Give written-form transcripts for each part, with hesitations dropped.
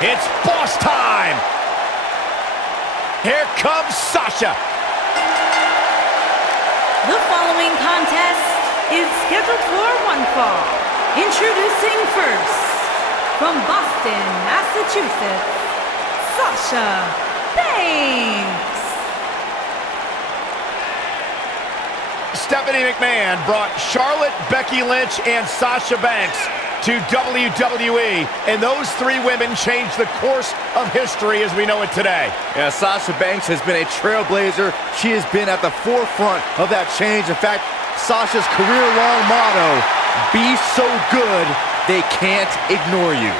It's boss time. Here comes Sasha. The following contest is scheduled for one fall. Introducing first, from Boston, Massachusetts, Sasha Banks. Stephanie McMahon brought Charlotte, Becky Lynch, and Sasha Banks to WWE, and those three women changed the course of history as we know it today. Yeah, Sasha Banks has been a trailblazer. She has been at the forefront of that change. In fact, Sasha's career-long motto, be so good, they can't ignore you.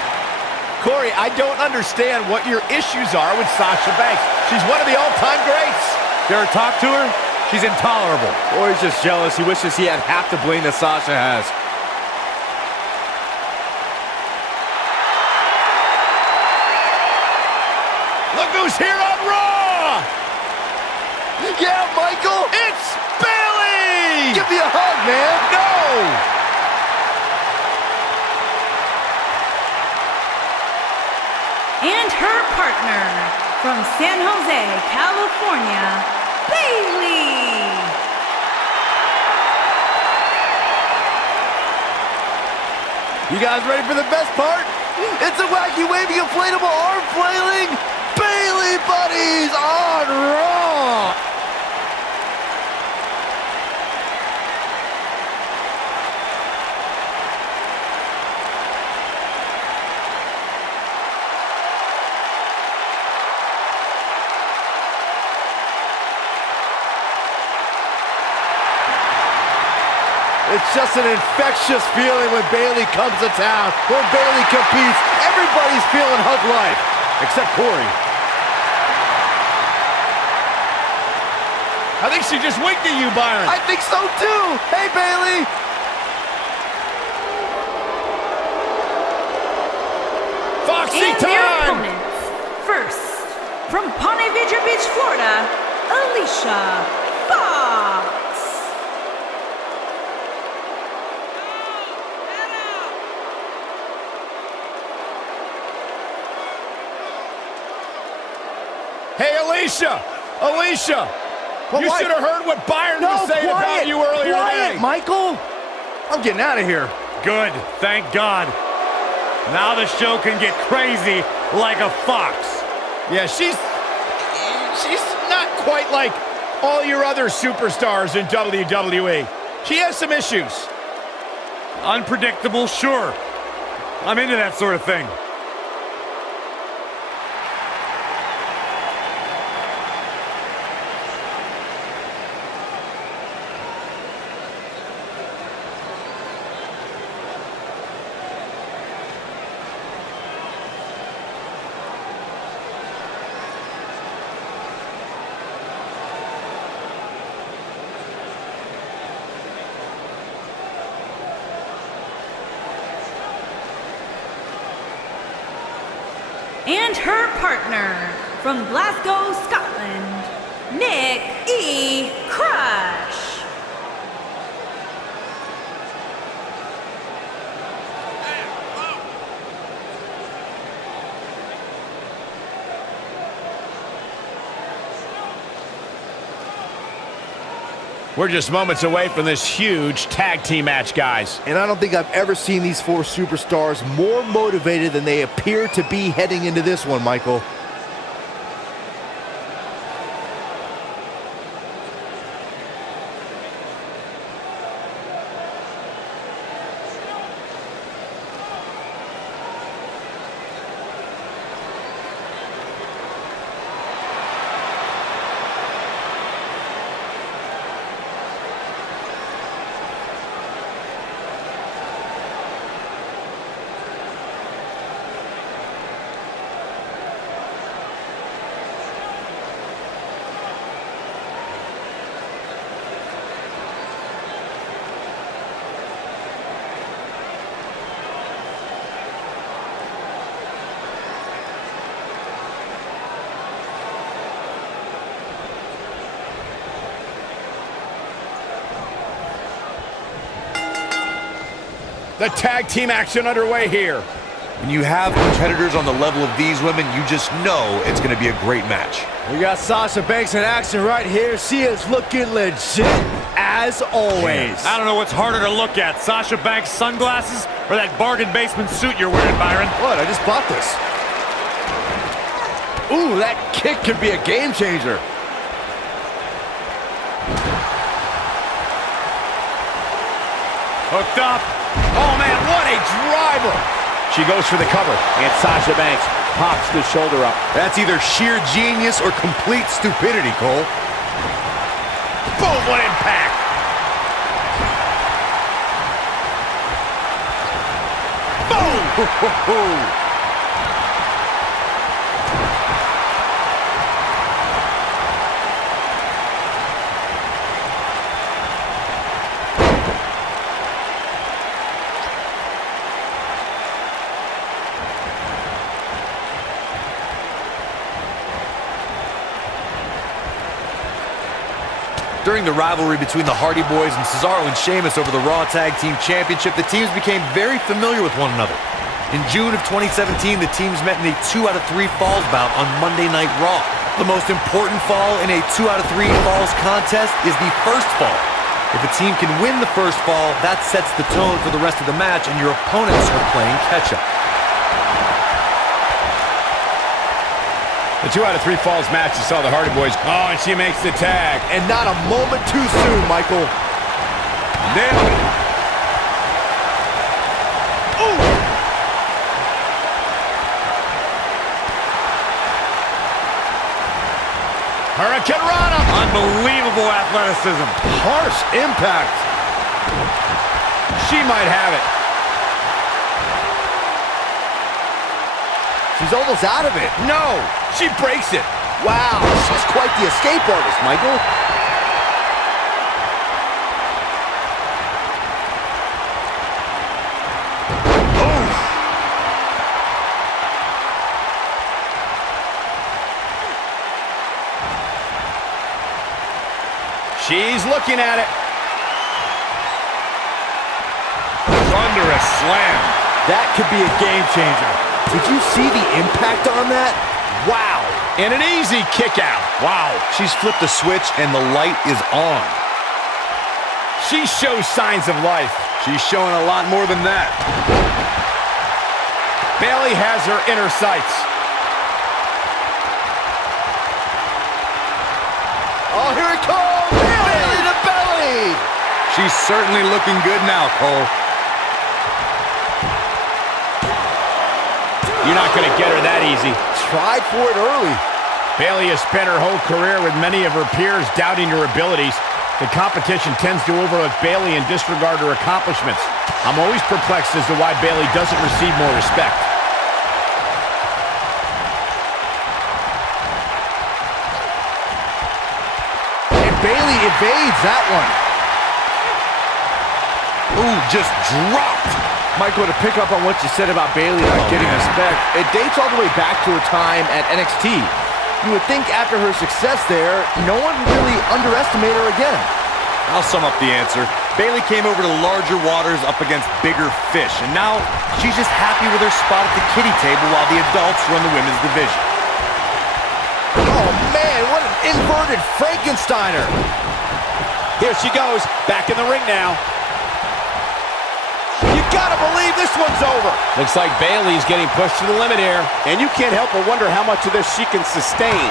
Corey, I don't understand what your issues are with Sasha Banks. She's one of the all-time greats. You ever talk to her? She's intolerable. Or he's just jealous. He wishes he had half the bling that Sasha has. Look who's here on Raw! Yeah, Michael! It's Bayley! Give me a hug, man! No! And her partner, from San Jose, California, Bayley. You guys ready for the best part? It's a wacky, waving, inflatable arm flailing Bayley buddies on Raw! It's just an infectious feeling when Bayley comes to town. When Bayley competes, everybody's feeling hug life, except Corey. I think she just winked at you, Byron. I think so too. Hey, Bayley. Foxy And their time! opponents, first, from Ponte Vedra Beach, Florida, Alicia Fox. Hey, Alicia! Alicia! But you why- should have heard what Byron was saying about you earlier today. Michael. I'm getting out of here. Good, thank God. Now the show can get crazy like a fox. Yeah, she's not quite like all your other superstars in WWE. She has some issues. Unpredictable, sure. I'm into that sort of thing. And her partner, from Glasgow, Scotland, Nikki Crush. We're just moments away from this huge tag team match, guys. And I don't think I've ever seen these four superstars more motivated than they appear to be heading into this one, Michael. The tag team action underway here. When you have competitors on the level of these women, you just know it's going to be a great match. We got Sasha Banks in action right here. She is looking legit as always. I don't know what's harder to look at, Sasha Banks' sunglasses or that bargain basement suit you're wearing, Byron. What? I just bought this. Ooh, that kick could be a game changer. Hooked up. Oh, man, what a driver. She goes for the cover. And Sasha Banks pops the shoulder up. That's either sheer genius or complete stupidity, Cole. Boom, what impact. Boom. During the rivalry between the Hardy Boys and Cesaro and Sheamus over the Raw Tag Team Championship, the teams became very familiar with one another. In June of 2017, the teams met in a 2 out of 3 falls bout on Monday Night Raw. The most important fall in a 2 out of 3 falls contest is the first fall. If a team can win the first fall, that sets the tone for the rest of the match, and your opponents are playing catch-up. The 2 out of 3 falls match, you saw the Hardy Boys. Oh, and she makes the tag. And not a moment too soon, Michael. Nailed it. Ooh. Hurricane Rana. Unbelievable athleticism. Harsh impact. She might have it. She's almost out of it. No, she breaks it. Wow, she's quite the escape artist, Michael. She's looking at it. Thunderous slam. That could be a game changer. Did you see the impact on that? Wow. And an easy kick out. Wow, she's flipped the switch and the light is on. She shows signs of life. She's showing a lot more than that. Bayley has her inner sights. Oh, here it comes. Belly to belly. She's certainly looking good now, Cole. You're not going to get her that easy. Tried for it early. Bayley has spent her whole career with many of her peers doubting her abilities. The competition tends to overlook Bayley and disregard her accomplishments. I'm always perplexed as to why Bayley doesn't receive more respect. And Bayley evades that one. Ooh, just dropped. Michael, to pick up on what you said about Bayley not getting respect, it dates all the way back to her time at NXT. You would think after her success there, no one would really underestimate her again. I'll sum up the answer. Bayley came over to larger waters up against bigger fish, and now she's just happy with her spot at the kiddie table while the adults run the women's division. Oh man, what an inverted Frankensteiner. Here she goes, back in the ring now. You gotta believe this one's over. Looks like Bayley's getting pushed to the limit here. And you can't help but wonder how much of this she can sustain.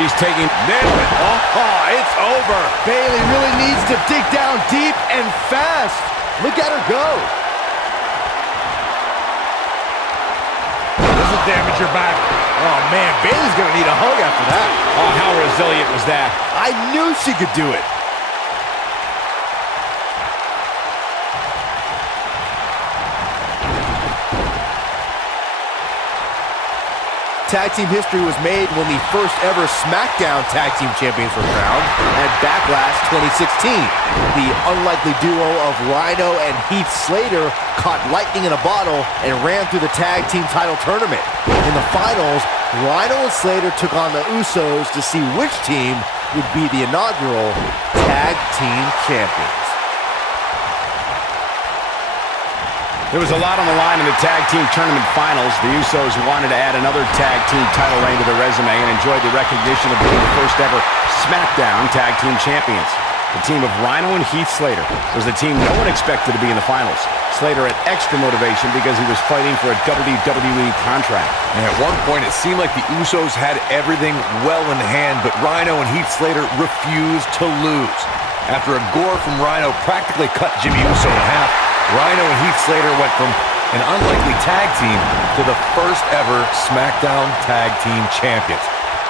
She's taking... Oh, it's over. Bayley really needs to dig down deep and fast. Look at her go. This will damage your back. Oh man, Bayley's gonna need a hug after that. Oh, how resilient was that? I knew she could do it. Tag team history was made when the first ever SmackDown Tag Team Champions were crowned at Backlash 2016. The unlikely duo of Rhino and Heath Slater caught lightning in a bottle and ran through the tag team title tournament. In the finals, Rhino and Slater took on the Usos to see which team would be the inaugural Tag Team Champions. There was a lot on the line in the tag team tournament finals. The Usos wanted to add another tag team title reign to their resume and enjoyed the recognition of being the first ever SmackDown tag team champions. The team of Rhino and Heath Slater was the team no one expected to be in the finals. Slater had extra motivation because he was fighting for a WWE contract. And at one point, it seemed like the Usos had everything well in hand, but Rhino and Heath Slater refused to lose. After a gore from Rhino practically cut Jimmy Uso in half, Rhino and Heath Slater went from an unlikely tag team to the first ever SmackDown Tag Team Champions.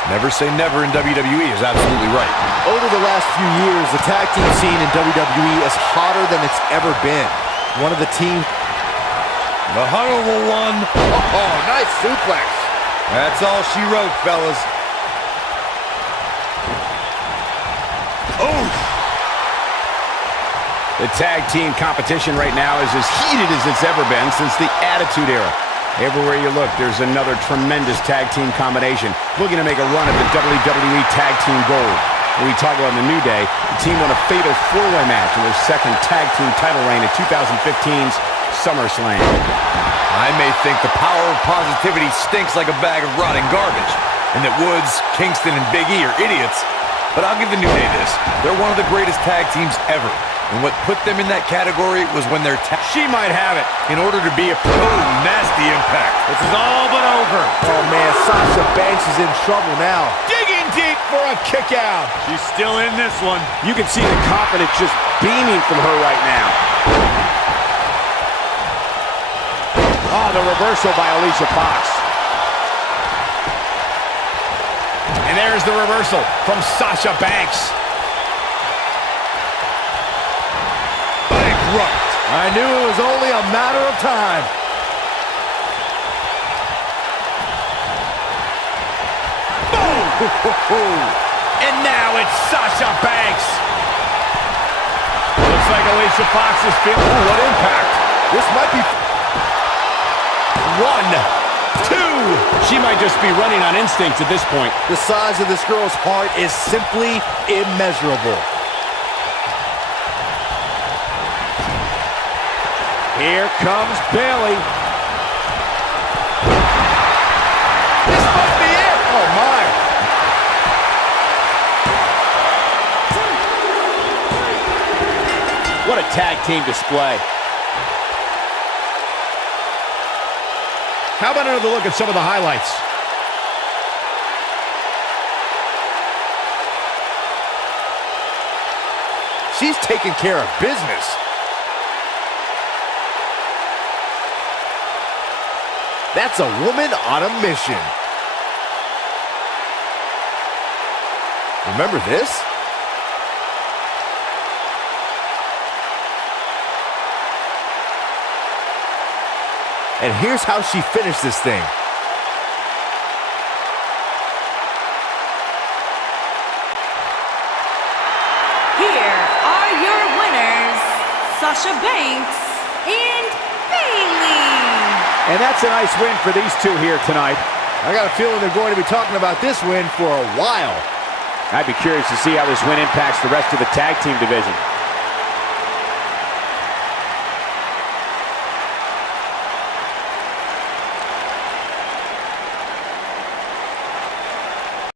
Never say never in WWE is absolutely right. Over the last few years, the tag team scene in WWE is hotter than it's ever been. One of the team... The Honorable One. Oh, nice suplex. That's all she wrote, fellas. Oh! The tag team competition right now is as heated as it's ever been since the Attitude Era. Everywhere you look, there's another tremendous tag team combination looking to make a run at the WWE Tag Team Gold. When we talk about the New Day, the team won a fatal four-way match in their second tag team title reign at 2015's SummerSlam. I may think the power of positivity stinks like a bag of rotting garbage, and that Woods, Kingston, and Big E are idiots, but I'll give the New Day this. They're one of the greatest tag teams ever. And what put them in that category was when their she might have it. in order to be a nasty impact. This is all but over. Oh, man, Sasha Banks is in trouble now. Digging deep for a kick out. She's still in this one. You can see the confidence just beaming from her right now. Oh, the reversal by Alicia Fox. And there's the reversal from Sasha Banks. Right. I knew it was only a matter of time. Boom! And now it's Sasha Banks. Looks like Alicia Fox is feeling... Ooh, what impact. This might be... 1, 2. She might just be running on instinct at this point. The size of this girl's heart is simply immeasurable. Here comes Bayley. This must be it. Oh, my. What a tag team display. How about another look at some of the highlights? She's taking care of business. That's a woman on a mission. Remember this? And here's how she finished this thing. Here are your winners, Sasha Banks and Bayley. And that's a nice win for these two here tonight. I got a feeling they're going to be talking about this win for a while. I'd be curious to see how this win impacts the rest of the tag team division.